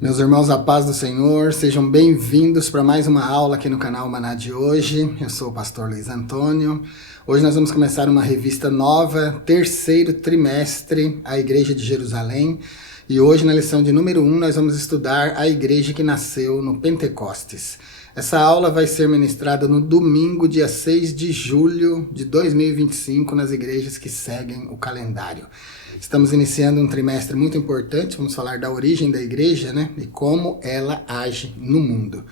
Meus irmãos, a paz do Senhor, sejam bem-vindos para mais uma aula aqui no canal Maná de hoje. Eu sou o pastor Luiz Antônio. Hoje nós vamos começar uma revista nova, terceiro trimestre, a Igreja de Jerusalém. E hoje, na lição de número 1, nós vamos estudar a igreja que nasceu no Pentecostes. Essa aula vai ser ministrada no domingo, dia 6 de julho de 2025, nas igrejas que seguem o calendário. Estamos iniciando um trimestre muito importante, vamos falar da origem da igreja, né? E como ela age no mundo.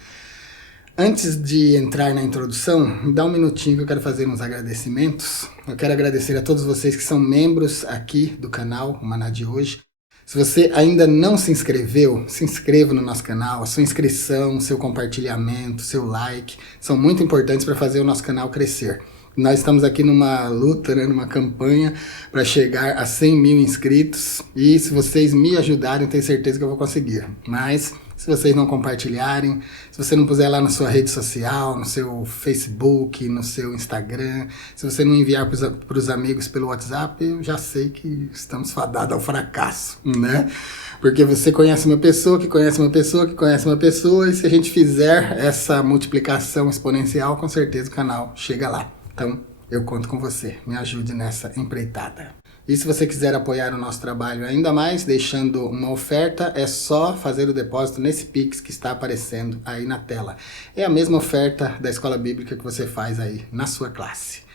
Antes de entrar na introdução, me dá um minutinho que eu quero fazer uns agradecimentos. Eu quero agradecer a todos vocês que são membros aqui do canal Maná de hoje. Se você ainda não se inscreveu, se inscreva no nosso canal. A sua inscrição, seu compartilhamento, seu like são muito importantes para fazer o nosso canal crescer. Nós estamos aqui numa luta, né, numa campanha para chegar a 100 mil inscritos. E se vocês me ajudarem, tenho certeza que eu vou conseguir. Mas se vocês não compartilharem, se você não puser lá na sua rede social, no seu Facebook, no seu Instagram, se você não enviar para os amigos pelo WhatsApp, eu já sei que estamos fadados ao fracasso, né? Porque você conhece uma pessoa, que conhece uma pessoa, que conhece uma pessoa, e se a gente fizer essa multiplicação exponencial, com certeza o canal chega lá. Então, eu conto com você, me ajude nessa empreitada. E se você quiser apoiar o nosso trabalho ainda mais, deixando uma oferta, é só fazer o depósito nesse Pix que está aparecendo aí na tela. É a mesma oferta da escola bíblica que você faz aí na sua classe.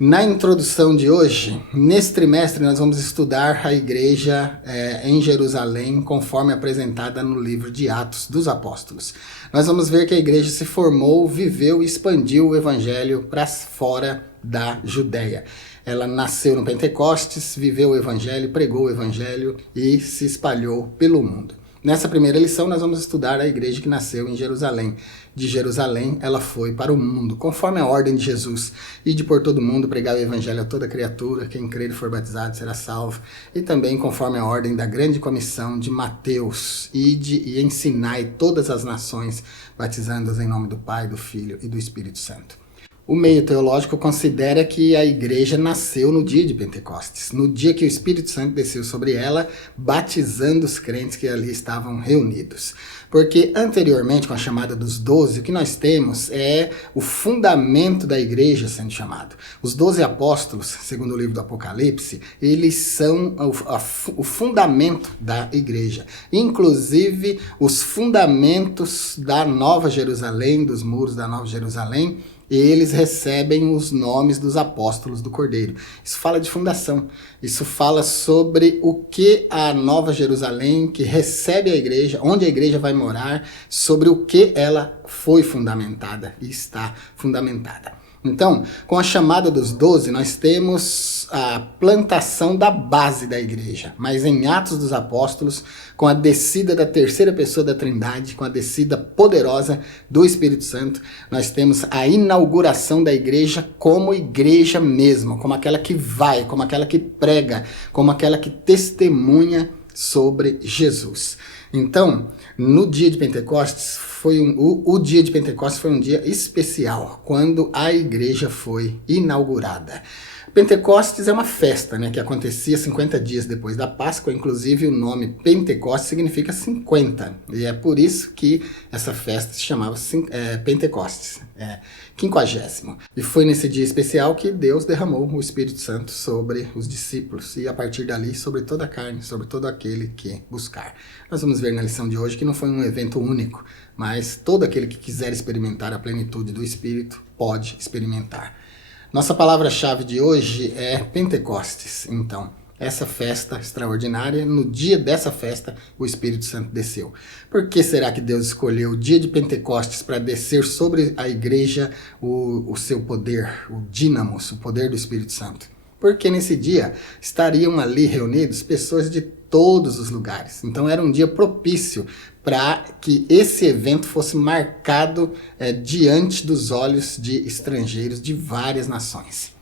Na introdução de hoje, nesse trimestre nós vamos estudar a igreja em Jerusalém, conforme apresentada no livro de Atos dos Apóstolos. Nós vamos ver que a igreja se formou, viveu e expandiu o evangelho para fora da Judéia. Ela nasceu no Pentecostes, viveu o evangelho, pregou o evangelho e se espalhou pelo mundo. Nessa primeira lição, nós vamos estudar a igreja que nasceu em Jerusalém. De Jerusalém, ela foi para o mundo, conforme a ordem de Jesus, e de por todo mundo pregar o evangelho a toda criatura, quem crer e for batizado será salvo, e também conforme a ordem da grande comissão de Mateus, ide e ensinai todas as nações, batizando-as em nome do Pai, do Filho e do Espírito Santo. O meio teológico considera que a igreja nasceu no dia de Pentecostes, no dia que o Espírito Santo desceu sobre ela, batizando os crentes que ali estavam reunidos. Porque anteriormente, com a chamada dos 12, o que nós temos é o fundamento da igreja sendo chamado. Os 12 apóstolos, segundo o livro do Apocalipse, eles são o fundamento da igreja. Inclusive, os fundamentos da Nova Jerusalém, dos muros da Nova Jerusalém, eles recebem os nomes dos apóstolos do Cordeiro. Isso fala de fundação. Isso fala sobre o que a Nova Jerusalém, que recebe a igreja, onde a igreja vai morar, sobre o que ela foi fundamentada e está fundamentada. Então, com a chamada dos 12, nós temos a plantação da base da igreja. Mas em Atos dos Apóstolos, com a descida da terceira pessoa da Trindade, com a descida poderosa do Espírito Santo, nós temos a inauguração da igreja como igreja mesmo, como aquela que vai, como aquela que prega, como aquela que testemunha sobre Jesus. Então, no dia de Pentecostes, o dia de Pentecostes foi um dia especial, quando a igreja foi inaugurada. Pentecostes é uma festa, né, que acontecia 50 dias depois da Páscoa, inclusive o nome Pentecostes significa 50, e é por isso que essa festa se chamava Pentecostes, 50º. E foi nesse dia especial que Deus derramou o Espírito Santo sobre os discípulos, e a partir dali sobre toda a carne, sobre todo aquele que buscar. Nós vamos ver na lição de hoje que não foi um evento único, mas todo aquele que quiser experimentar a plenitude do Espírito pode experimentar. Nossa palavra-chave de hoje é Pentecostes. Então, essa festa extraordinária, no dia dessa festa, o Espírito Santo desceu. Por que será que Deus escolheu o dia de Pentecostes para descer sobre a igreja o seu poder, o dínamos, o poder do Espírito Santo? Porque nesse dia estariam ali reunidos pessoas de todos os lugares. Então era um dia propício para que esse evento fosse marcado diante dos olhos de estrangeiros de várias nações.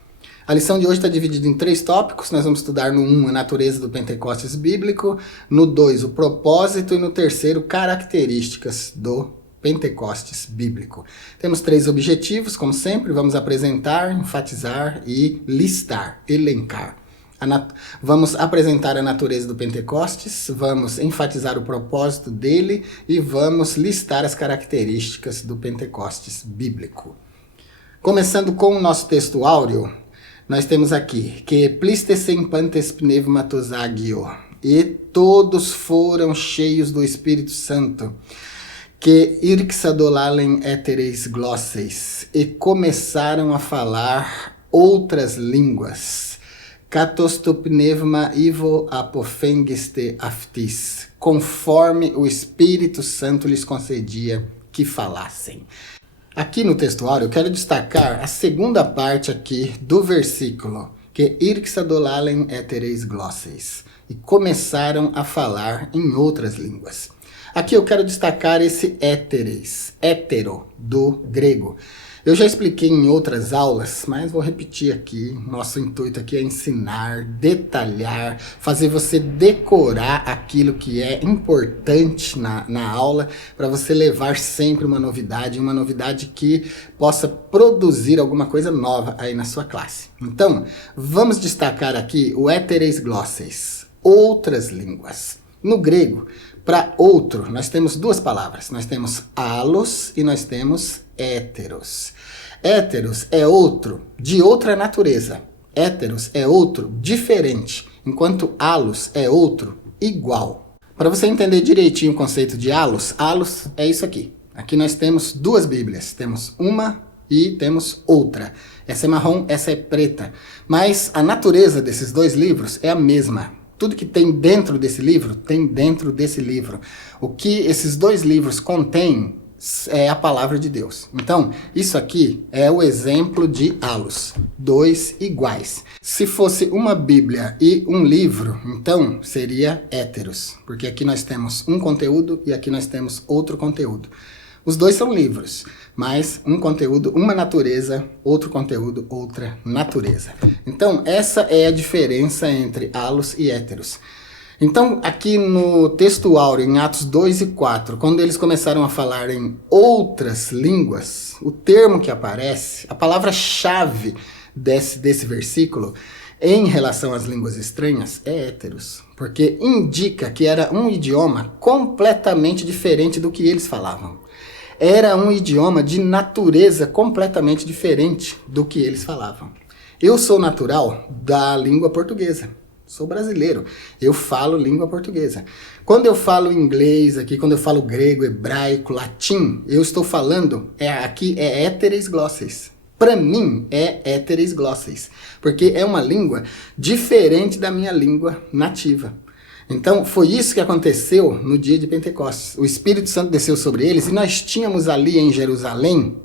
A lição de hoje está dividida em 3 tópicos. Nós vamos estudar no 1, a natureza do Pentecostes bíblico, no 2, o propósito, e no 3, características do Pentecostes bíblico. Temos 3 objetivos, como sempre, vamos apresentar, enfatizar e listar, elencar. Vamos apresentar a natureza do Pentecostes, vamos enfatizar o propósito dele e vamos listar as características do Pentecostes bíblico. Começando com o nosso texto áureo, nós temos aqui que plistesen pantes pneumatosagio, e todos foram cheios do Espírito Santo, que irxadolalen éteres glosses, e começaram a falar outras línguas. Katostopneuma ivo apofengeste aftis, conforme o Espírito Santo lhes concedia que falassem. Aqui no textuário eu quero destacar a segunda parte aqui do versículo, que irxadolalen éteres glosses, e começaram a falar em outras línguas. Aqui eu quero destacar esse éteres, hétero, do grego. Eu já expliquei em outras aulas, mas vou repetir aqui. Nosso intuito aqui é ensinar, detalhar, fazer você decorar aquilo que é importante na aula, para você levar sempre uma novidade que possa produzir alguma coisa nova aí na sua classe. Então, vamos destacar aqui o éteres glosses, outras línguas. No grego, para outro, nós temos duas palavras. Nós temos allos e nós temos héteros. Héteros é outro de outra natureza. Héteros é outro diferente, enquanto allos é outro igual. Para você entender direitinho o conceito de allos é isso aqui. Aqui nós temos duas Bíblias. Temos uma e temos outra. Essa é marrom, essa é preta. Mas a natureza desses dois livros é a mesma. Tudo que tem dentro desse livro, tem dentro desse livro. O que esses dois livros contêm é a palavra de Deus. Então, isso aqui é o exemplo de allos, dois iguais. Se fosse uma Bíblia e um livro, então seria héteros, porque aqui nós temos um conteúdo e aqui nós temos outro conteúdo. Os dois são livros, mas um conteúdo, uma natureza, outro conteúdo, outra natureza. Então, essa é a diferença entre allos e héteros. Então, aqui no texto áureo, em Atos 2 e 4, quando eles começaram a falar em outras línguas, o termo que aparece, a palavra-chave desse versículo, em relação às línguas estranhas, é héteros, porque indica que era um idioma completamente diferente do que eles falavam. Era um idioma de natureza completamente diferente do que eles falavam. Eu sou natural da língua portuguesa. Sou brasileiro. Eu falo língua portuguesa. Quando eu falo inglês aqui, quando eu falo grego, hebraico, latim, eu estou falando, aqui é éteres glosses. Para mim é éteres glosses, porque é uma língua diferente da minha língua nativa. Então, foi isso que aconteceu no dia de Pentecostes. O Espírito Santo desceu sobre eles e nós tínhamos ali em Jerusalém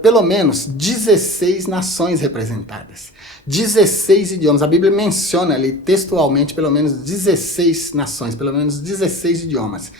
pelo menos 16 nações representadas. 16 idiomas. A Bíblia menciona ali textualmente pelo menos 16 nações, pelo menos 16 idiomas.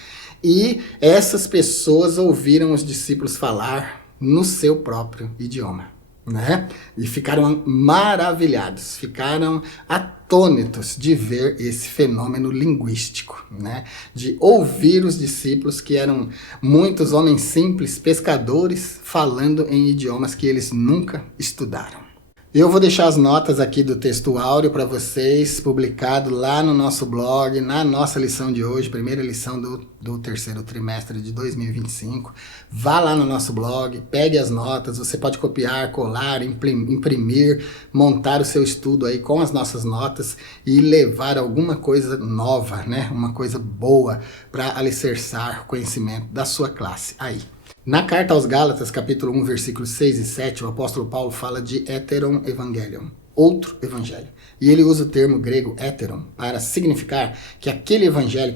E essas pessoas ouviram os discípulos falar no seu próprio idioma, né? E ficaram maravilhados, ficaram atônitos de ver esse fenômeno linguístico, né? De ouvir os discípulos, que eram muitos homens simples, pescadores, falando em idiomas que eles nunca estudaram. Eu vou deixar as notas aqui do texto áureo para vocês, publicado lá no nosso blog, na nossa lição de hoje, primeira lição do terceiro trimestre de 2025. Vá lá no nosso blog, pegue as notas, você pode copiar, colar, imprimir, montar o seu estudo aí com as nossas notas e levar alguma coisa nova, né? Uma coisa boa para alicerçar o conhecimento da sua classe aí. Na carta aos Gálatas, capítulo 1, versículos 6 e 7, o apóstolo Paulo fala de heteron evangelion, outro evangelho. E ele usa o termo grego heteron para significar que aquele evangelho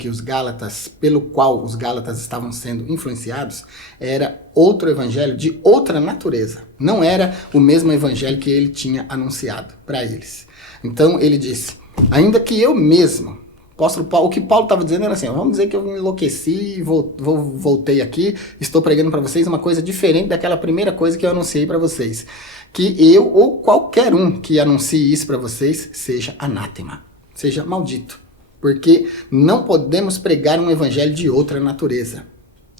pelo qual os Gálatas estavam sendo influenciados era outro evangelho de outra natureza. Não era o mesmo evangelho que ele tinha anunciado para eles. Então ele disse, ainda que eu mesmo... Apóstolo Paulo, o que Paulo estava dizendo era assim, vamos dizer que eu me enlouqueci, voltei aqui, estou pregando para vocês uma coisa diferente daquela primeira coisa que eu anunciei para vocês. Que eu ou qualquer um que anuncie isso para vocês seja anátema, seja maldito. Porque não podemos pregar um evangelho de outra natureza.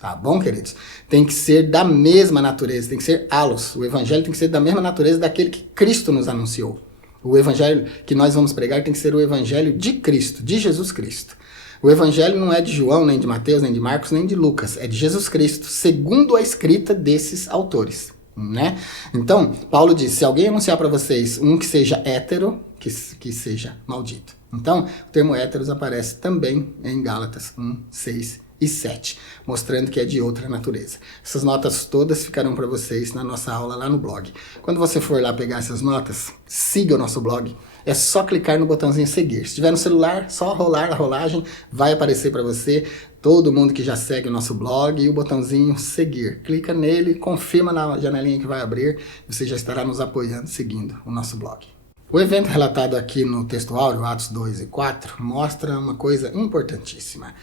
Tá bom, queridos? Tem que ser da mesma natureza, tem que ser allos. O evangelho tem que ser da mesma natureza daquele que Cristo nos anunciou. O evangelho que nós vamos pregar tem que ser o evangelho de Cristo, de Jesus Cristo. O evangelho não é de João, nem de Mateus, nem de Marcos, nem de Lucas. É de Jesus Cristo, segundo a escrita desses autores, né? Então, Paulo diz, se alguém anunciar para vocês um que seja hétero, que seja maldito. Então, o termo héteros aparece também em Gálatas 1, 6 e 7, mostrando que é de outra natureza. Essas notas todas ficarão para vocês na nossa aula lá no blog. Quando você for lá pegar essas notas, siga o nosso blog. É só clicar no botãozinho seguir. Se tiver no celular, só rolar a rolagem, vai aparecer para você todo mundo que já segue o nosso blog e o botãozinho seguir. Clica nele, confirma na janelinha que vai abrir, você já estará nos apoiando, seguindo o nosso blog. O evento relatado aqui no texto áureo, Atos 2 e 4, mostra uma coisa importantíssima.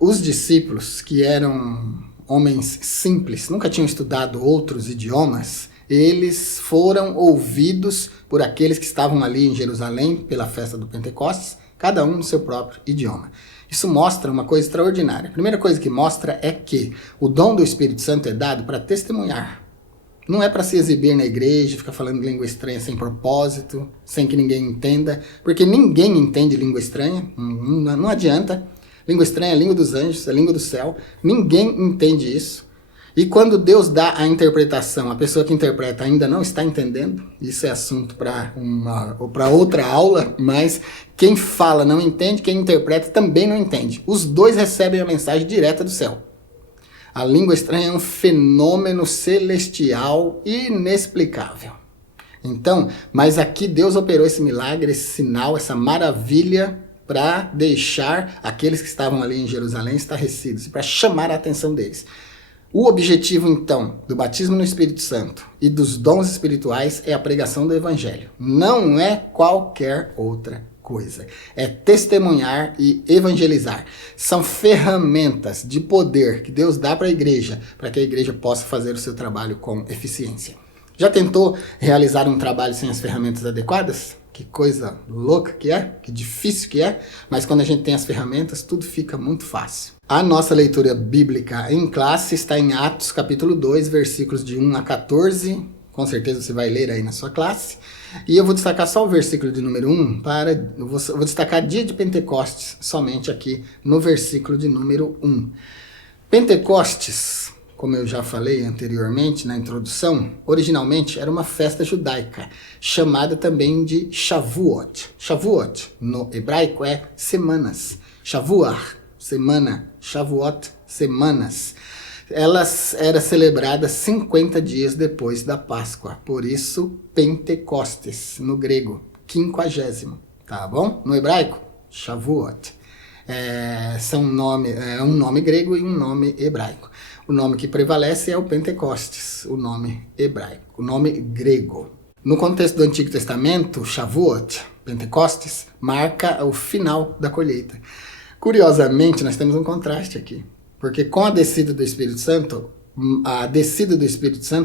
Os discípulos, que eram homens simples, nunca tinham estudado outros idiomas, eles foram ouvidos por aqueles que estavam ali em Jerusalém pela festa do Pentecostes, cada um no seu próprio idioma. Isso mostra uma coisa extraordinária. A primeira coisa que mostra é que o dom do Espírito Santo é dado para testemunhar. Não é para se exibir na igreja, ficar falando língua estranha sem propósito, sem que ninguém entenda, porque ninguém entende língua estranha, não adianta. Língua estranha é a língua dos anjos, é a língua do céu, ninguém entende isso. E quando Deus dá a interpretação, a pessoa que interpreta ainda não está entendendo, isso é assunto para outra aula, mas quem fala não entende, quem interpreta também não entende. Os dois recebem a mensagem direta do céu. A língua estranha é um fenômeno celestial inexplicável. Então, mas aqui Deus operou esse milagre, esse sinal, essa maravilha para deixar aqueles que estavam ali em Jerusalém estarrecidos e para chamar a atenção deles. O objetivo, então, do batismo no Espírito Santo e dos dons espirituais é a pregação do Evangelho. Não é qualquer outra coisa. É testemunhar e evangelizar. São ferramentas de poder que Deus dá para a igreja, para que a igreja possa fazer o seu trabalho com eficiência. Já tentou realizar um trabalho sem as ferramentas adequadas? Que coisa louca que é, que difícil que é, mas quando a gente tem as ferramentas, tudo fica muito fácil. A nossa leitura bíblica em classe está em Atos capítulo 2, versículos de 1 a 14, com certeza você vai ler aí na sua classe, e eu vou destacar só o versículo de número 1, eu vou destacar dia de Pentecostes, somente aqui no versículo de número 1. Pentecostes, como eu já falei anteriormente na introdução, originalmente era uma festa judaica, chamada também de Shavuot. Shavuot, no hebraico, é semanas. Shavuar, semana. Shavuot, semanas. Elas eram celebradas 50 dias depois da Páscoa, por isso Pentecostes, no grego, 50º, tá bom? No hebraico, Shavuot. É um nome grego e um nome hebraico. O nome que prevalece é o Pentecostes, o nome hebraico, o nome grego. No contexto do Antigo Testamento, Shavuot, Pentecostes, marca o final da colheita. Curiosamente, nós temos um contraste aqui, porque com a descida do Espírito Santo,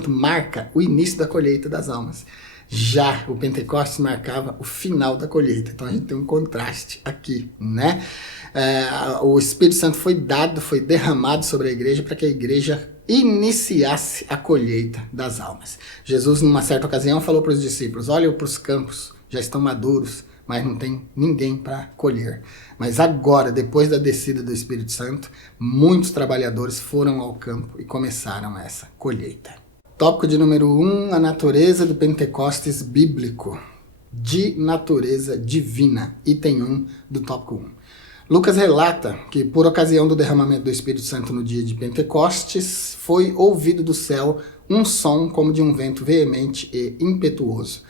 marca o início da colheita das almas. Já o Pentecostes marcava o final da colheita. Então a gente tem um contraste aqui, né? O Espírito Santo foi derramado sobre a igreja para que a igreja iniciasse a colheita das almas. Jesus, numa certa ocasião, falou para os discípulos, olhem para os campos, já estão maduros, mas não tem ninguém para colher. Mas agora, depois da descida do Espírito Santo, muitos trabalhadores foram ao campo e começaram essa colheita. Tópico de número 1, a natureza do Pentecostes bíblico, de natureza divina, item 1 do tópico 1. Lucas relata que, por ocasião do derramamento do Espírito Santo no dia de Pentecostes, foi ouvido do céu um som como de um vento veemente e impetuoso.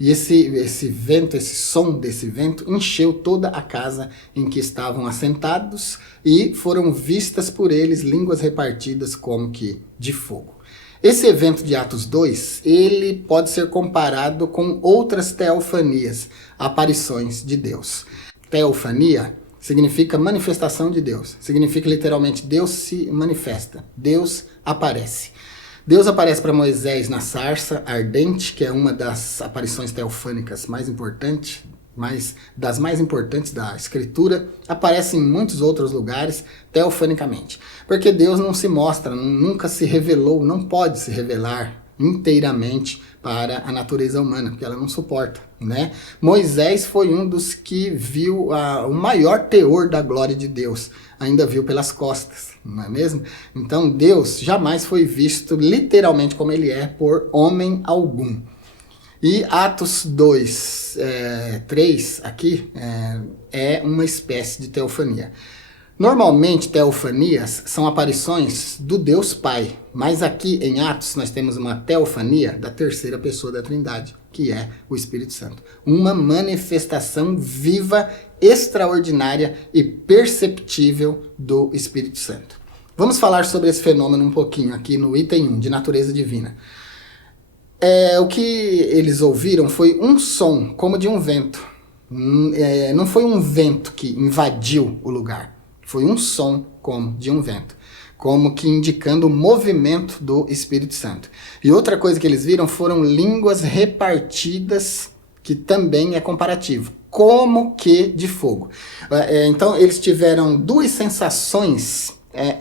E esse som desse vento encheu toda a casa em que estavam assentados e foram vistas por eles línguas repartidas como que de fogo. Esse evento de Atos 2, ele pode ser comparado com outras teofanias, aparições de Deus. Teofania significa manifestação de Deus, significa literalmente Deus se manifesta, Deus aparece. Deus aparece para Moisés na sarça ardente, que é uma das aparições teofânicas mais importantes, das mais importantes da Escritura, aparece em muitos outros lugares teofanicamente. Porque Deus não se mostra, nunca se revelou, não pode se revelar inteiramente para a natureza humana, porque ela não suporta, né? Moisés foi um dos que viu o maior teor da glória de Deus, ainda viu pelas costas, não é mesmo? Então Deus jamais foi visto literalmente como ele é por homem algum. E Atos 2, 3 aqui é uma espécie de teofania. Normalmente, teofanias são aparições do Deus Pai, mas aqui em Atos nós temos uma teofania da terceira pessoa da Trindade, que é o Espírito Santo. Uma manifestação viva, extraordinária e perceptível do Espírito Santo. Vamos falar sobre esse fenômeno um pouquinho aqui no item 1, de natureza divina. O que eles ouviram foi um som, como de um vento. Não foi um vento que invadiu o lugar. Foi um som como de um vento, como que indicando o movimento do Espírito Santo. E outra coisa que eles viram foram línguas repartidas, que também é comparativo, como que de fogo. Então eles tiveram duas sensações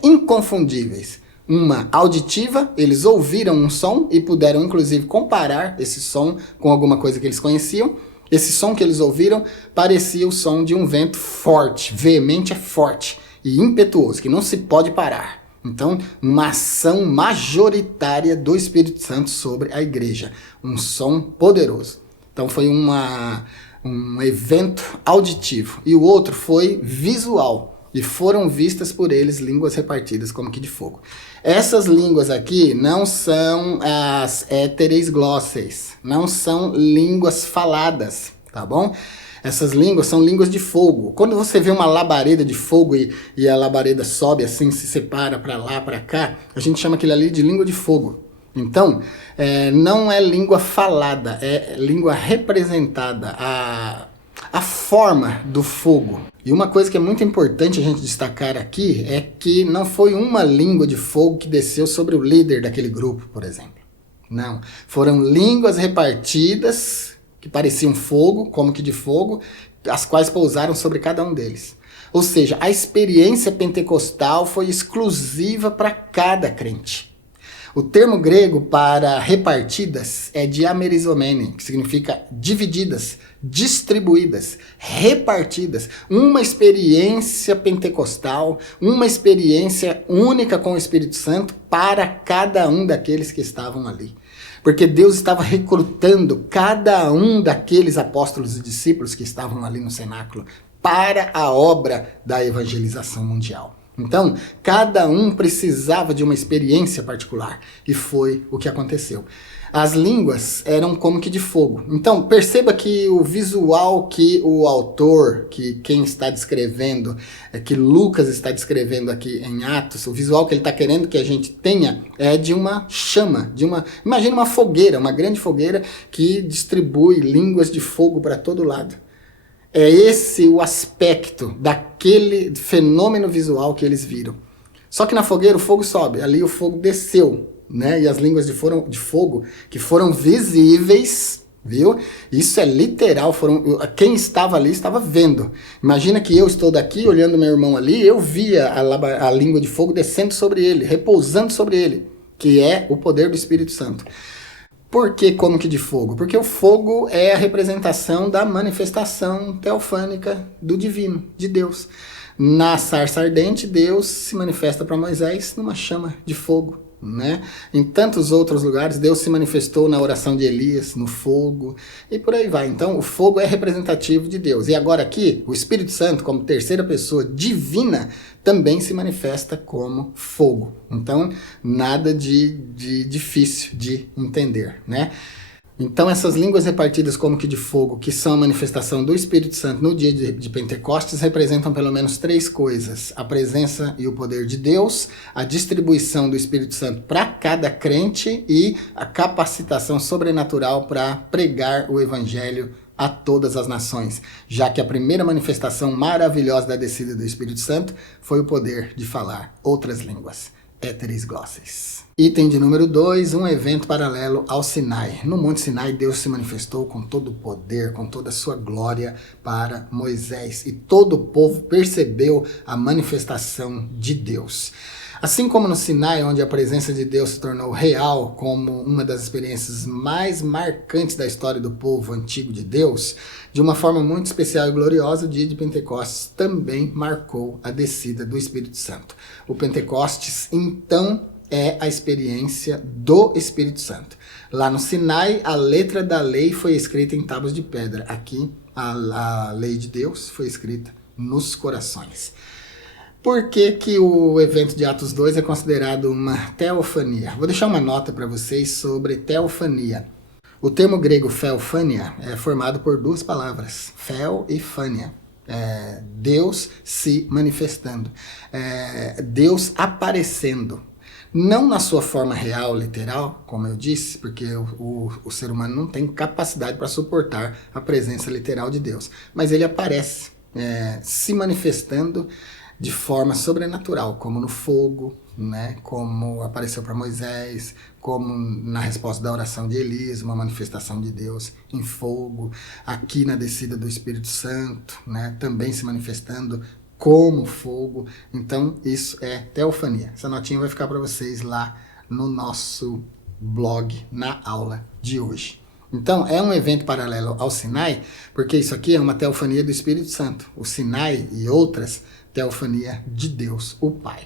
inconfundíveis. Uma auditiva, eles ouviram um som e puderam inclusive comparar esse som com alguma coisa que eles conheciam. Esse som que eles ouviram parecia o som de um vento forte, veemente, forte e impetuoso, que não se pode parar. Então, uma ação majoritária do Espírito Santo sobre a igreja. Um som poderoso. Então, foi um evento auditivo. E o outro foi visual. E foram vistas por eles línguas repartidas como que de fogo. Essas línguas aqui não são as éteres glosses, não são línguas faladas, tá bom? Essas línguas são línguas de fogo. Quando você vê uma labareda de fogo e a labareda sobe assim, se separa para lá, para cá, a gente chama aquilo ali de língua de fogo. Então, não é língua falada, é língua representada, a forma do fogo. E uma coisa que é muito importante a gente destacar aqui é que não foi uma língua de fogo que desceu sobre o líder daquele grupo, por exemplo. Não. Foram línguas repartidas que pareciam fogo, como que de fogo, as quais pousaram sobre cada um deles. Ou seja, a experiência pentecostal foi exclusiva para cada crente. O termo grego para repartidas é diamerizomene, que significa divididas, distribuídas, repartidas. Uma experiência pentecostal, uma experiência única com o Espírito Santo para cada um daqueles que estavam ali. Porque Deus estava recrutando cada um daqueles apóstolos e discípulos que estavam ali no cenáculo para a obra da evangelização mundial. Então, cada um precisava de uma experiência particular, e foi o que aconteceu. As línguas eram como que de fogo. Então, perceba que o visual que o autor, que quem está descrevendo, que Lucas está descrevendo aqui em Atos, o visual que ele está querendo que a gente tenha é de uma chama, imagina uma fogueira, uma grande fogueira que distribui línguas de fogo para todo lado. É esse o aspecto daquele fenômeno visual que eles viram. Só que na fogueira o fogo sobe, ali o fogo desceu, né? E as línguas de fogo que foram visíveis, viu? Isso é literal, quem estava ali estava vendo. Imagina que eu estou daqui olhando meu irmão ali, eu via a língua de fogo descendo sobre ele, repousando sobre ele, que é o poder do Espírito Santo. Por que como que de fogo? Porque o fogo é a representação da manifestação teofânica do divino, de Deus. Na sarça ardente, Deus se manifesta para Moisés numa chama de fogo, né? Em tantos outros lugares, Deus se manifestou na oração de Elias, no fogo, e por aí vai. Então, o fogo é representativo de Deus. E agora aqui, o Espírito Santo, como terceira pessoa divina, também se manifesta como fogo. Então, nada de difícil de entender, né? Então, essas línguas repartidas como que de fogo, que são a manifestação do Espírito Santo no dia de Pentecostes, representam pelo menos três coisas: a presença e o poder de Deus, a distribuição do Espírito Santo para cada crente e a capacitação sobrenatural para pregar o Evangelho a todas as nações, já que a primeira manifestação maravilhosa da descida do Espírito Santo foi o poder de falar outras línguas. Éteres glosses. Item de número 2, um evento paralelo ao Sinai. No Monte Sinai, Deus se manifestou com todo o poder, com toda a sua glória para Moisés. E todo o povo percebeu a manifestação de Deus. Assim como no Sinai, onde a presença de Deus se tornou real como uma das experiências mais marcantes da história do povo antigo de Deus, de uma forma muito especial e gloriosa, o dia de Pentecostes também marcou a descida do Espírito Santo. O Pentecostes, então, é a experiência do Espírito Santo. Lá no Sinai, a letra da lei foi escrita em tábuas de pedra. Aqui, a lei de Deus foi escrita nos corações. Por que que o evento de Atos 2 é considerado uma teofania? Vou deixar uma nota para vocês sobre teofania. O termo grego theophania é formado por duas palavras, theo e phania. Deus se manifestando, Deus aparecendo. Não na sua forma real, literal, como eu disse, porque o ser humano não tem capacidade para suportar a presença literal de Deus. Mas ele aparece, se manifestando de forma sobrenatural, como no fogo, né? Como apareceu para Moisés, como na resposta da oração de Elias, uma manifestação de Deus em fogo, aqui na descida do Espírito Santo, né? Também se manifestando como fogo. Então isso é teofania. Essa notinha vai ficar para vocês lá no nosso blog, na aula de hoje. Então, é um evento paralelo ao Sinai, porque isso aqui é uma teofania do Espírito Santo. O Sinai e outras, teofania de Deus, o Pai.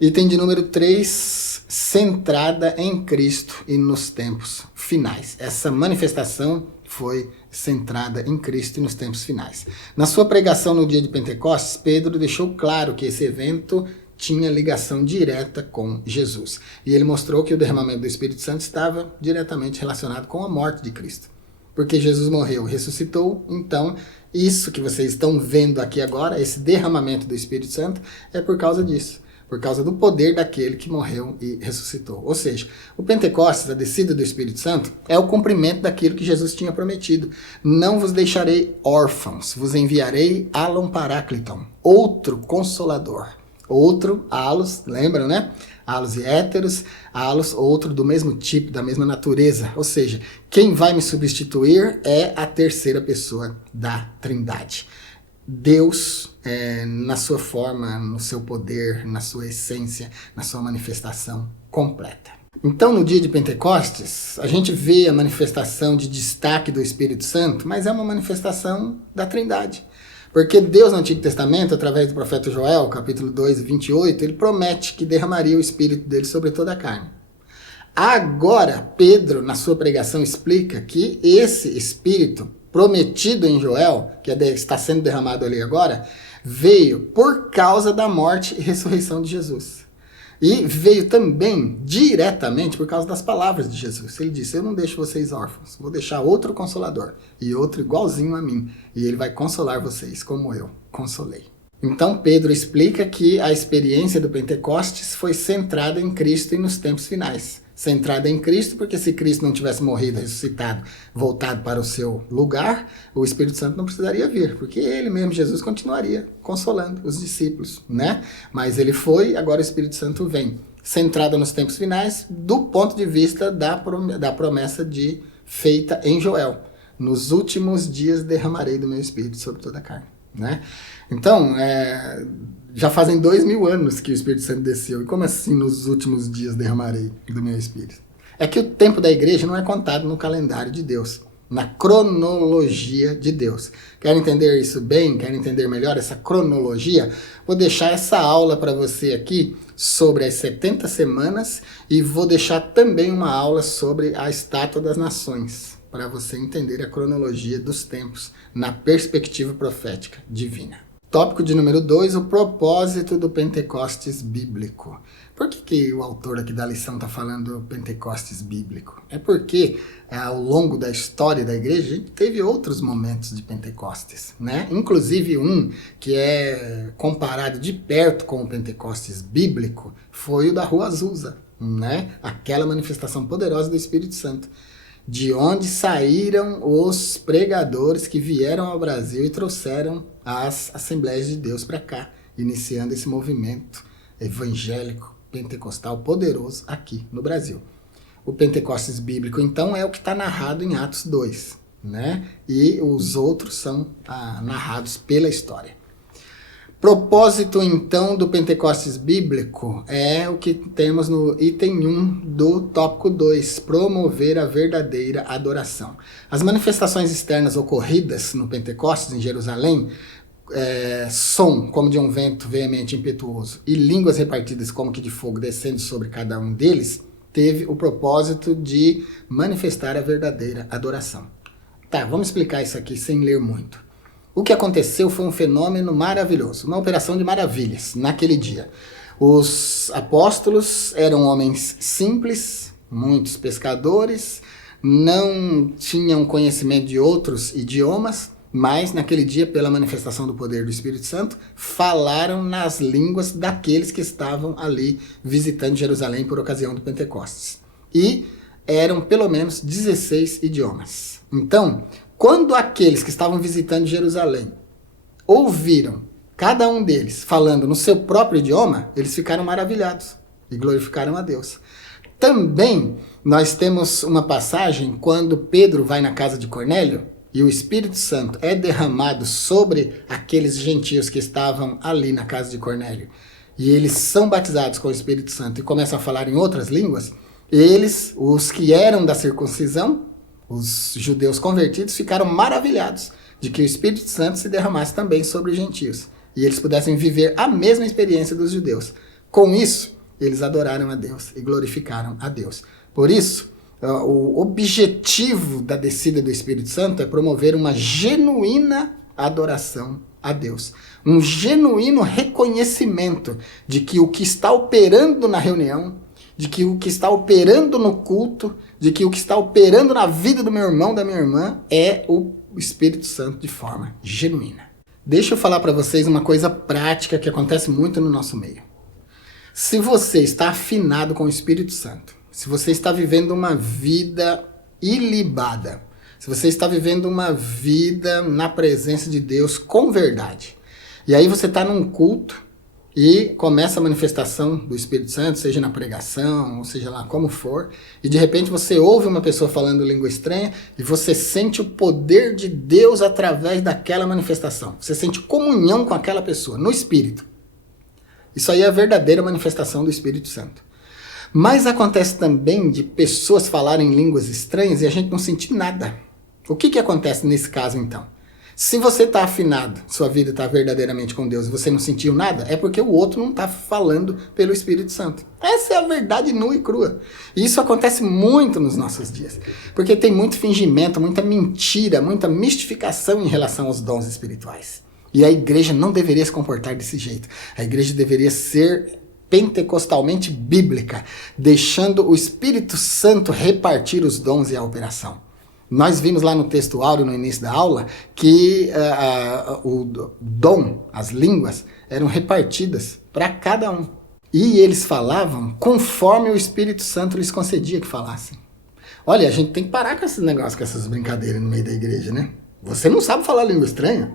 Item de número 3, centrada em Cristo e nos tempos finais. Essa manifestação foi centrada em Cristo e nos tempos finais. Na sua pregação no dia de Pentecostes, Pedro deixou claro que esse evento tinha ligação direta com Jesus. E ele mostrou que o derramamento do Espírito Santo estava diretamente relacionado com a morte de Cristo. Porque Jesus morreu e ressuscitou, então isso que vocês estão vendo aqui agora, esse derramamento do Espírito Santo, é por causa disso. Por causa do poder daquele que morreu e ressuscitou. Ou seja, o Pentecostes, a descida do Espírito Santo, é o cumprimento daquilo que Jesus tinha prometido. Não vos deixarei órfãos, vos enviarei Alon Parácliton, outro consolador. Outro, halos, lembram, né? Halos e héteros, halos, outro do mesmo tipo, da mesma natureza. Ou seja, quem vai me substituir é a terceira pessoa da Trindade. Deus, na sua forma, no seu poder, na sua essência, na sua manifestação completa. Então, no dia de Pentecostes, a gente vê a manifestação de destaque do Espírito Santo, mas é uma manifestação da Trindade. Porque Deus, no Antigo Testamento, através do profeta Joel, capítulo 2, 28, ele promete que derramaria o Espírito dele sobre toda a carne. Agora, Pedro, na sua pregação, explica que esse Espírito prometido em Joel, que está sendo derramado ali agora, veio por causa da morte e ressurreição de Jesus. E veio também diretamente por causa das palavras de Jesus. Ele disse, eu não deixo vocês órfãos, vou deixar outro consolador, e outro igualzinho a mim, e ele vai consolar vocês, como eu consolei. Então Pedro explica que a experiência do Pentecostes foi centrada em Cristo e nos tempos finais. Centrada em Cristo, porque se Cristo não tivesse morrido, ressuscitado, voltado para o seu lugar, o Espírito Santo não precisaria vir, porque ele mesmo, Jesus, continuaria consolando os discípulos, né? Mas ele foi, agora o Espírito Santo vem. Centrada nos tempos finais, do ponto de vista da promessa feita em Joel. Nos últimos dias derramarei do meu Espírito sobre toda a carne, né? Então, já fazem 2000 anos que o Espírito Santo desceu. E como assim nos últimos dias derramarei do meu Espírito? É que o tempo da igreja não é contado no calendário de Deus, na cronologia de Deus. Querem entender isso bem? Querem entender melhor essa cronologia? Vou deixar essa aula para você aqui sobre as 70 semanas e vou deixar também uma aula sobre a Estátua das Nações, para você entender a cronologia dos tempos na perspectiva profética divina. Tópico de número 2, o propósito do Pentecostes bíblico. Por que o autor aqui da lição está falando Pentecostes bíblico? É porque ao longo da história da igreja a gente teve outros momentos de Pentecostes, né? Inclusive um que é comparado de perto com o Pentecostes bíblico foi o da Rua Azusa, né? Aquela manifestação poderosa do Espírito Santo. De onde saíram os pregadores que vieram ao Brasil e trouxeram as Assembleias de Deus para cá, iniciando esse movimento evangélico pentecostal poderoso aqui no Brasil. O Pentecostes bíblico, então, é o que está narrado em Atos 2, né? E os outros são narrados pela história. Propósito, então, do Pentecostes bíblico é o que temos no item 1 do tópico 2, promover a verdadeira adoração. As manifestações externas ocorridas no Pentecostes, em Jerusalém, som como de um vento veemente e impetuoso e línguas repartidas como que de fogo descendo sobre cada um deles, teve o propósito de manifestar a verdadeira adoração. Tá, vamos explicar isso aqui sem ler muito. O que aconteceu foi um fenômeno maravilhoso, uma operação de maravilhas naquele dia. Os apóstolos eram homens simples, muitos pescadores, não tinham conhecimento de outros idiomas, mas naquele dia, pela manifestação do poder do Espírito Santo, falaram nas línguas daqueles que estavam ali visitando Jerusalém por ocasião do Pentecostes. E eram pelo menos 16 idiomas. Então, quando aqueles que estavam visitando Jerusalém ouviram cada um deles falando no seu próprio idioma, eles ficaram maravilhados e glorificaram a Deus. Também nós temos uma passagem quando Pedro vai na casa de Cornélio, e o Espírito Santo é derramado sobre aqueles gentios que estavam ali na casa de Cornélio, e eles são batizados com o Espírito Santo e começam a falar em outras línguas, eles, os que eram da circuncisão, os judeus convertidos, ficaram maravilhados de que o Espírito Santo se derramasse também sobre os gentios, e eles pudessem viver a mesma experiência dos judeus. Com isso, eles adoraram a Deus e glorificaram a Deus. Por isso, o objetivo da descida do Espírito Santo é promover uma genuína adoração a Deus. Um genuíno reconhecimento de que o que está operando na reunião, de que o que está operando no culto, de que o que está operando na vida do meu irmão, da minha irmã, é o Espírito Santo de forma genuína. Deixa eu falar para vocês uma coisa prática que acontece muito no nosso meio. Se você está afinado com o Espírito Santo, se você está vivendo uma vida ilibada, se você está vivendo uma vida na presença de Deus com verdade, e aí você está num culto e começa a manifestação do Espírito Santo, seja na pregação, ou seja lá como for, e de repente você ouve uma pessoa falando língua estranha e você sente o poder de Deus através daquela manifestação. Você sente comunhão com aquela pessoa, no Espírito. Isso aí é a verdadeira manifestação do Espírito Santo. Mas acontece também de pessoas falarem línguas estranhas e a gente não sentir nada. O que acontece nesse caso então? Se você está afinado, sua vida está verdadeiramente com Deus e você não sentiu nada, é porque o outro não está falando pelo Espírito Santo. Essa é a verdade nua e crua. E isso acontece muito nos nossos dias. Porque tem muito fingimento, muita mentira, muita mistificação em relação aos dons espirituais. E a igreja não deveria se comportar desse jeito. A igreja deveria ser pentecostalmente bíblica, deixando o Espírito Santo repartir os dons e a operação. Nós vimos lá no texto áureo, no início da aula, que o dom, as línguas, eram repartidas para cada um. E eles falavam conforme o Espírito Santo lhes concedia que falassem. Olha, a gente tem que parar com esses negócios, com essas brincadeiras no meio da igreja, né? Você não sabe falar língua estranha?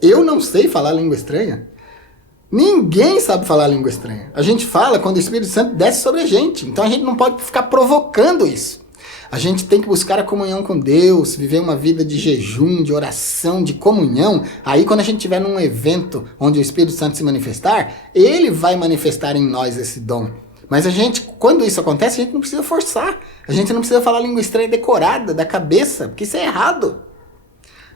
Eu não sei falar língua estranha? Ninguém sabe falar língua estranha. A gente fala quando o Espírito Santo desce sobre a gente. Então a gente não pode ficar provocando isso. A gente tem que buscar a comunhão com Deus, viver uma vida de jejum, de oração, de comunhão. Aí quando a gente estiver num evento onde o Espírito Santo se manifestar, ele vai manifestar em nós esse dom. Mas a gente, quando isso acontece, a gente não precisa forçar. A gente não precisa falar língua estranha decorada da cabeça, porque isso é errado.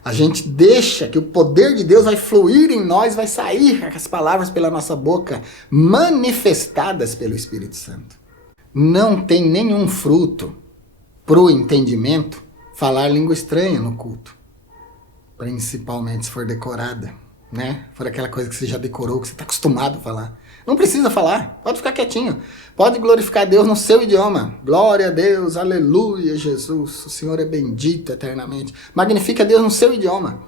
A gente deixa que o poder de Deus vai fluir em nós, vai sair as palavras pela nossa boca, manifestadas pelo Espírito Santo. Não tem nenhum fruto pro entendimento falar língua estranha no culto. Principalmente se for decorada, né? For aquela coisa que você já decorou, que você está acostumado a falar. Não precisa falar, pode ficar quietinho. Pode glorificar Deus no seu idioma. Glória a Deus, aleluia, Jesus. O Senhor é bendito eternamente. Magnifica Deus no seu idioma.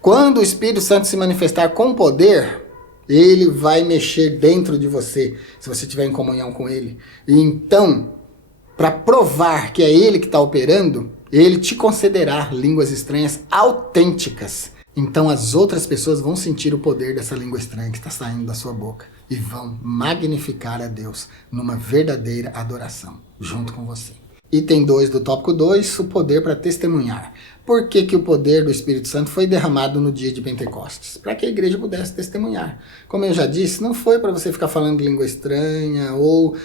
Quando o Espírito Santo se manifestar com poder, ele vai mexer dentro de você, se você estiver em comunhão com ele. E então, para provar que é ele que está operando, ele te concederá línguas estranhas autênticas. Então as outras pessoas vão sentir o poder dessa língua estranha que está saindo da sua boca. e vão magnificar a Deus numa verdadeira adoração, junto com você. Item 2 do tópico 2, o poder para testemunhar. Por que o poder do Espírito Santo foi derramado no dia de Pentecostes? Para que a igreja pudesse testemunhar. Como eu já disse, não foi para você ficar falando língua estranha ou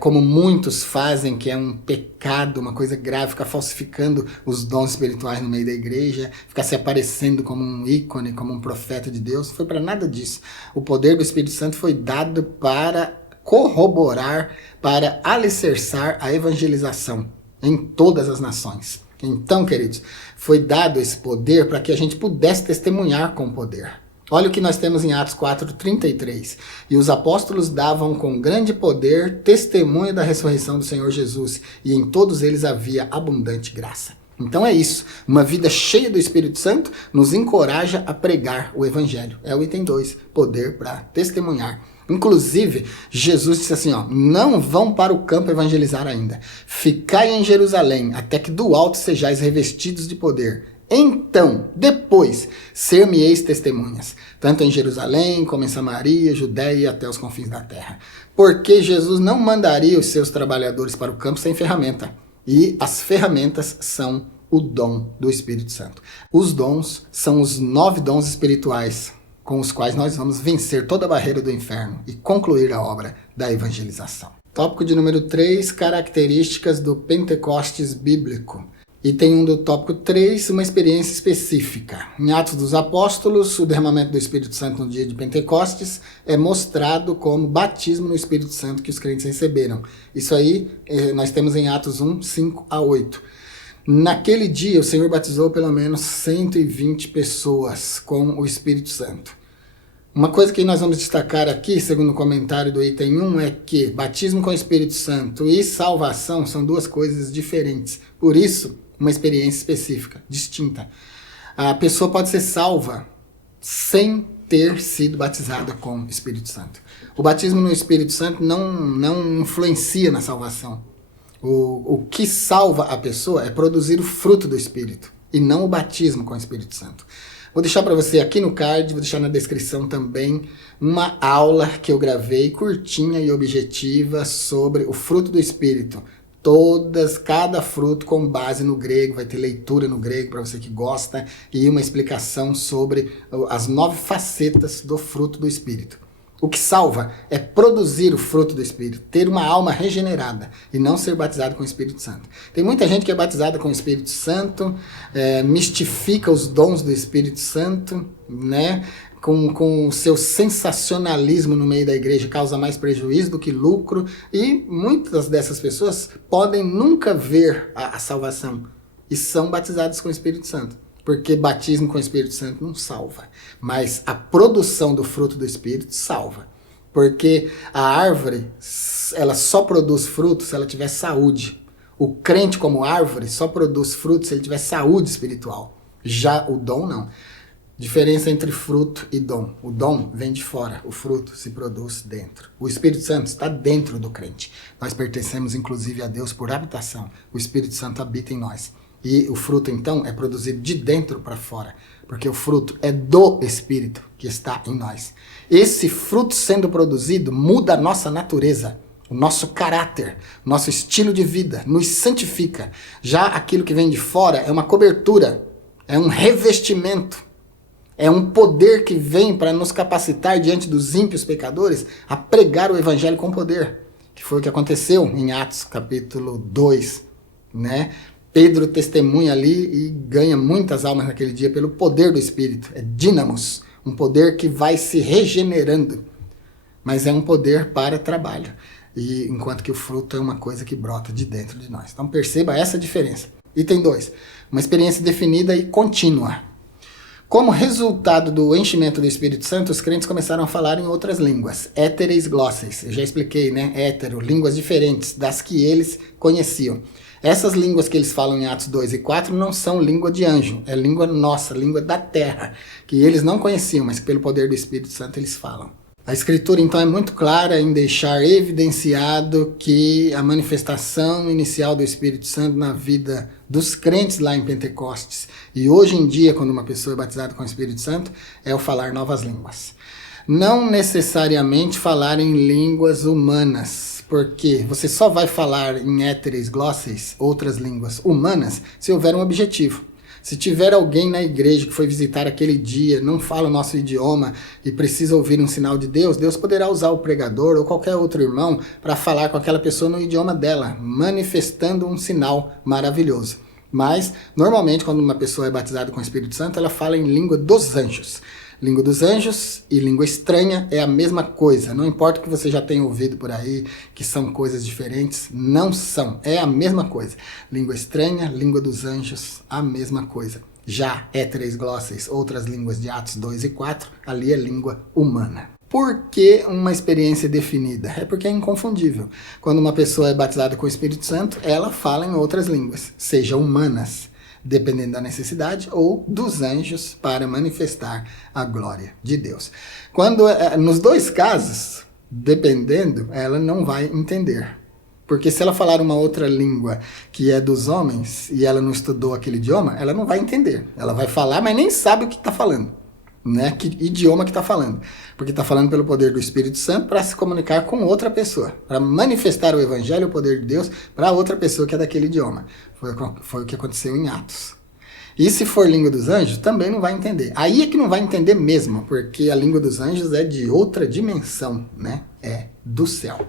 como muitos fazem, que é um pecado, uma coisa grave, ficar falsificando os dons espirituais no meio da igreja, ficar se aparecendo como um ícone, como um profeta de Deus. Não foi para nada disso. O poder do Espírito Santo foi dado para corroborar, para alicerçar a evangelização em todas as nações. Então, queridos, foi dado esse poder para que a gente pudesse testemunhar com o poder. Olha o que nós temos em Atos 4:33. E os apóstolos davam com grande poder testemunho da ressurreição do Senhor Jesus, e em todos eles havia abundante graça. Então é isso, uma vida cheia do Espírito Santo nos encoraja a pregar o Evangelho. É o item 2, poder para testemunhar. Inclusive, Jesus disse assim, não vão para o campo evangelizar ainda. Ficai em Jerusalém, até que do alto sejais revestidos de poder. Então, depois, ser-me-eis testemunhas, tanto em Jerusalém, como em Samaria, Judéia e até os confins da terra. Porque Jesus não mandaria os seus trabalhadores para o campo sem ferramenta. E as ferramentas são o dom do Espírito Santo. Os dons são os 9 dons espirituais, com os quais nós vamos vencer toda a barreira do inferno e concluir a obra da evangelização. Tópico de número 3, características do Pentecostes bíblico. Item 1 do tópico 3, uma experiência específica. Em Atos dos Apóstolos, o derramamento do Espírito Santo no dia de Pentecostes é mostrado como batismo no Espírito Santo que os crentes receberam. Isso aí nós temos em Atos 1, 5 a 8. Naquele dia, o Senhor batizou pelo menos 120 pessoas com o Espírito Santo. Uma coisa que nós vamos destacar aqui, segundo o comentário do item 1, é que batismo com o Espírito Santo e salvação são duas coisas diferentes. Por isso, uma experiência específica, distinta. A pessoa pode ser salva sem ter sido batizada com o Espírito Santo. O batismo no Espírito Santo não influencia na salvação. O que salva a pessoa é produzir o fruto do Espírito e não o batismo com o Espírito Santo. Vou deixar para você aqui no card, vou deixar na descrição também uma aula que eu gravei curtinha e objetiva sobre o fruto do Espírito. Cada fruto com base no grego, vai ter leitura no grego para você que gosta e uma explicação sobre as 9 facetas do fruto do Espírito. O que salva é produzir o fruto do Espírito, ter uma alma regenerada e não ser batizado com o Espírito Santo. Tem muita gente que é batizada com o Espírito Santo, mistifica os dons do Espírito Santo, né? Com o seu sensacionalismo no meio da igreja, causa mais prejuízo do que lucro, e muitas dessas pessoas podem nunca ver a salvação e são batizadas com o Espírito Santo. Porque batismo com o Espírito Santo não salva. Mas a produção do fruto do Espírito salva. Porque a árvore, ela só produz frutos se ela tiver saúde. O crente como árvore só produz frutos se ele tiver saúde espiritual. Já o dom não. Diferença entre fruto e dom. O dom vem de fora, o fruto se produz dentro. O Espírito Santo está dentro do crente. Nós pertencemos inclusive a Deus por habitação. O Espírito Santo habita em nós. E o fruto, então, é produzido de dentro para fora, porque o fruto é do Espírito que está em nós. Esse fruto sendo produzido muda a nossa natureza, o nosso caráter, o nosso estilo de vida, nos santifica. Já aquilo que vem de fora é uma cobertura, é um revestimento, é um poder que vem para nos capacitar diante dos ímpios pecadores a pregar o Evangelho com poder, que foi o que aconteceu em Atos capítulo 2, né? Pedro testemunha ali e ganha muitas almas naquele dia pelo poder do Espírito. É dínamos, um poder que vai se regenerando, mas é um poder para trabalho. E enquanto que o fruto é uma coisa que brota de dentro de nós. Então perceba essa diferença. Item 2, uma experiência definida e contínua. Como resultado do enchimento do Espírito Santo, os crentes começaram a falar em outras línguas, éteres glosses. Eu já expliquei, né? Hétero, línguas diferentes das que eles conheciam. Essas línguas que eles falam em Atos 2 e 4 não são língua de anjo, é língua nossa, língua da terra, que eles não conheciam, mas que pelo poder do Espírito Santo eles falam. A Escritura, então, é muito clara em deixar evidenciado que a manifestação inicial do Espírito Santo na vida dos crentes lá em Pentecostes, e hoje em dia, quando uma pessoa é batizada com o Espírito Santo, é o falar novas línguas. Não necessariamente falar em línguas humanas, porque você só vai falar em éteres glosses, outras línguas humanas, se houver um objetivo. Se tiver alguém na igreja que foi visitar aquele dia, não fala o nosso idioma e precisa ouvir um sinal de Deus, Deus poderá usar o pregador ou qualquer outro irmão para falar com aquela pessoa no idioma dela, manifestando um sinal maravilhoso. Mas, normalmente, quando uma pessoa é batizada com o Espírito Santo, ela fala em língua dos anjos. Língua dos anjos e língua estranha é a mesma coisa. Não importa o que você já tenha ouvido por aí, que são coisas diferentes, não são. É a mesma coisa. Língua estranha, língua dos anjos, a mesma coisa. Já éteres glosses, outras línguas de Atos 2 e 4, ali é língua humana. Por que uma experiência definida? É porque é inconfundível. Quando uma pessoa é batizada com o Espírito Santo, ela fala em outras línguas, sejam humanas, dependendo da necessidade, ou dos anjos para manifestar a glória de Deus. Nos dois casos, dependendo, ela não vai entender. Porque se ela falar uma outra língua que é dos homens e ela não estudou aquele idioma, ela não vai entender. Ela vai falar, mas nem sabe o que está falando. Né? Que idioma que está falando. Porque está falando pelo poder do Espírito Santo para se comunicar com outra pessoa. Para manifestar o Evangelho, o poder de Deus, para outra pessoa que é daquele idioma. Foi o que aconteceu em Atos. E se for língua dos anjos, também não vai entender. Aí é que não vai entender mesmo, porque a língua dos anjos é de outra dimensão, né? É do céu.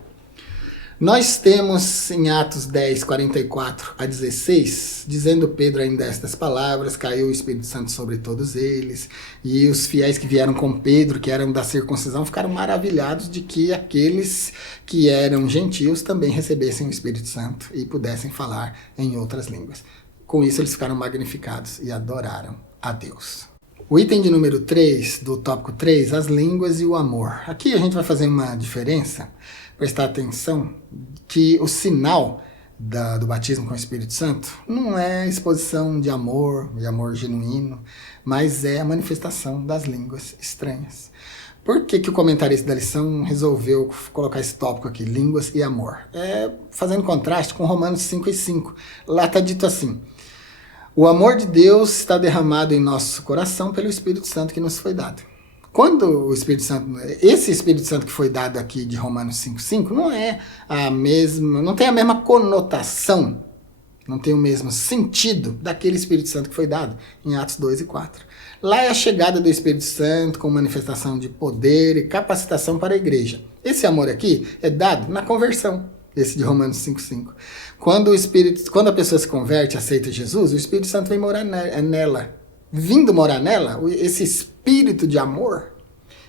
Nós temos em Atos 10, 44 a 16, dizendo Pedro ainda estas palavras, caiu o Espírito Santo sobre todos eles, e os fiéis que vieram com Pedro, que eram da circuncisão, ficaram maravilhados de que aqueles que eram gentios também recebessem o Espírito Santo e pudessem falar em outras línguas. Com isso eles ficaram magnificados e adoraram a Deus. O item de número 3, do tópico 3, as línguas e o amor. Aqui a gente vai fazer uma diferença, prestar atenção que o sinal do batismo com o Espírito Santo não é exposição de amor genuíno, mas é a manifestação das línguas estranhas. Por que o comentarista da lição resolveu colocar esse tópico aqui, línguas e amor? Fazendo contraste com Romanos 5 e 5. Lá está dito assim: o amor de Deus está derramado em nosso coração pelo Espírito Santo que nos foi dado. Quando o Espírito Santo, esse Espírito Santo que foi dado aqui de Romanos 5,5, não tem a mesma conotação, não tem o mesmo sentido daquele Espírito Santo que foi dado em Atos 2 e 4. Lá é a chegada do Espírito Santo com manifestação de poder e capacitação para a igreja. Esse amor aqui é dado na conversão, esse de Romanos 5,5. Quando a pessoa se converte e aceita Jesus, o Espírito Santo vem morar nela. Vindo morar nela, esse espírito de amor,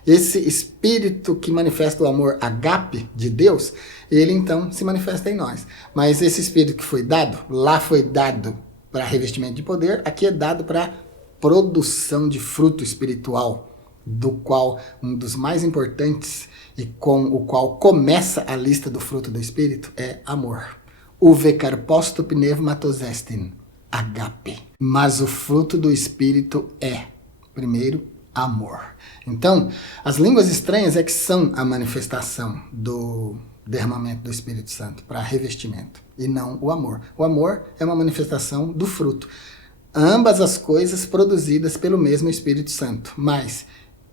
esse espírito que manifesta o amor agape de Deus, ele então se manifesta em nós. Mas esse espírito que foi dado, lá foi dado para revestimento de poder, aqui é dado para produção de fruto espiritual, do qual um dos mais importantes e com o qual começa a lista do fruto do Espírito é amor. Uve carposto pneumatos estin, agape. Mas o fruto do Espírito é, primeiro, amor. Então, as línguas estranhas é que são a manifestação do derramamento do Espírito Santo para revestimento, e não o amor. O amor é uma manifestação do fruto. Ambas as coisas produzidas pelo mesmo Espírito Santo, mas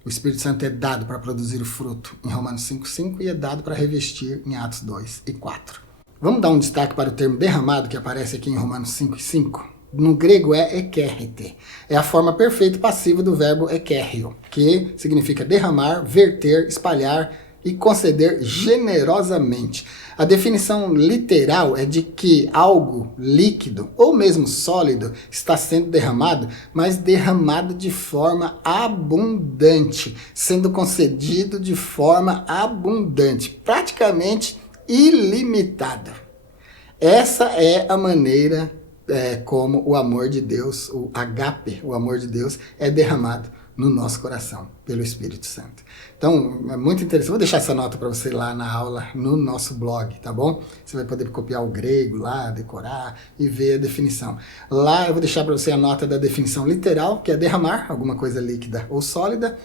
o Espírito Santo é dado para produzir o fruto em Romanos 5,5 e é dado para revestir em Atos 2 e 4. Vamos dar um destaque para o termo derramado que aparece aqui em Romanos 5,5? No grego é ekérete. É a forma perfeita passiva do verbo ekério, que significa derramar, verter, espalhar e conceder generosamente. A definição literal é de que algo líquido ou mesmo sólido está sendo derramado, mas derramado de forma abundante, sendo concedido de forma abundante, praticamente ilimitada. Essa é a maneira como o amor de Deus, o agape, o amor de Deus, é derramado no nosso coração, pelo Espírito Santo. Então, é muito interessante. Vou deixar essa nota para você lá na aula, no nosso blog, tá bom? Você vai poder copiar o grego lá, decorar e ver a definição. Lá eu vou deixar para você a nota da definição literal, que é derramar, alguma coisa líquida ou sólida.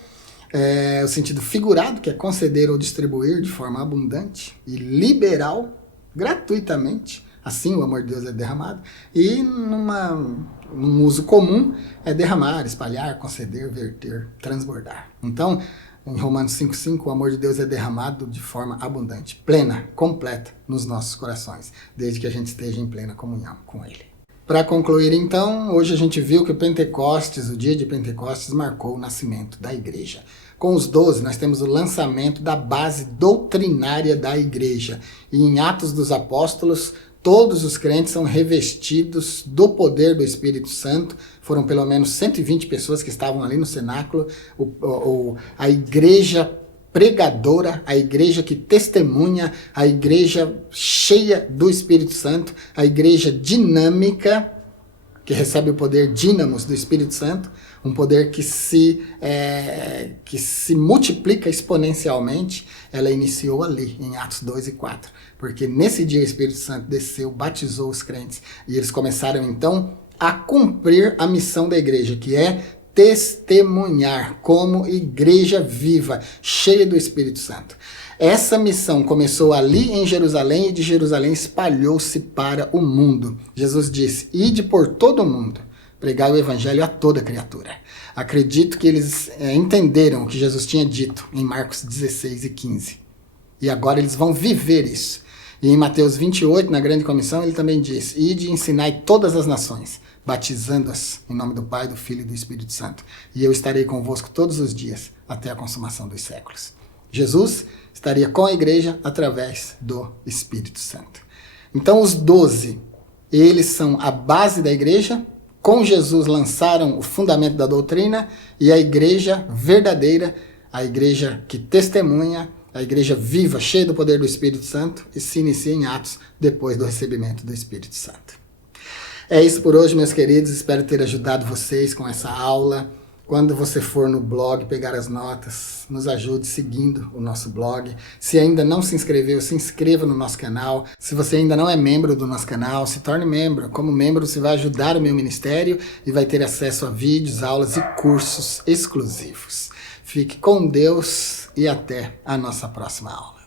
O sentido figurado, que é conceder ou distribuir de forma abundante. E liberal, gratuitamente. Assim o amor de Deus é derramado. E num uso comum é derramar, espalhar, conceder, verter, transbordar. Então, Em Romanos 5,5, o amor de Deus é derramado de forma abundante, plena, completa nos nossos corações, desde que a gente esteja em plena comunhão com Ele. Para concluir, então, hoje a gente viu que o dia de Pentecostes, marcou o nascimento da igreja. Com os 12, nós temos o lançamento da base doutrinária da igreja. E em Atos dos Apóstolos, todos os crentes são revestidos do poder do Espírito Santo. Foram pelo menos 120 pessoas que estavam ali no cenáculo. A igreja pregadora, a igreja que testemunha, a igreja cheia do Espírito Santo, a igreja dinâmica, que recebe o poder dínamos do Espírito Santo, um poder que se multiplica exponencialmente. Ela iniciou ali, em Atos 2 e 4, porque nesse dia o Espírito Santo desceu, batizou os crentes, e eles começaram então a cumprir a missão da igreja, que é testemunhar como igreja viva, cheia do Espírito Santo. Essa missão começou ali em Jerusalém e de Jerusalém espalhou-se para o mundo. Jesus disse: ide por todo o mundo, pregai o evangelho a toda criatura. Acredito que eles entenderam o que Jesus tinha dito em Marcos 16 e 15. E agora eles vão viver isso. E em Mateus 28, na grande comissão, ele também diz: ide e ensinai todas as nações, batizando-as em nome do Pai, do Filho e do Espírito Santo. E eu estarei convosco todos os dias, até a consumação dos séculos. Jesus estaria com a igreja através do Espírito Santo. Então os 12, eles são a base da igreja. Com Jesus lançaram o fundamento da doutrina, e a igreja verdadeira, a igreja que testemunha, a igreja viva, cheia do poder do Espírito Santo, e se inicia em Atos depois do recebimento do Espírito Santo. É isso por hoje, meus queridos. Espero ter ajudado vocês com essa aula. Quando você for no blog pegar as notas, nos ajude seguindo o nosso blog. Se ainda não se inscreveu, se inscreva no nosso canal. Se você ainda não é membro do nosso canal, se torne membro. Como membro, você vai ajudar o meu ministério e vai ter acesso a vídeos, aulas e cursos exclusivos. Fique com Deus e até a nossa próxima aula.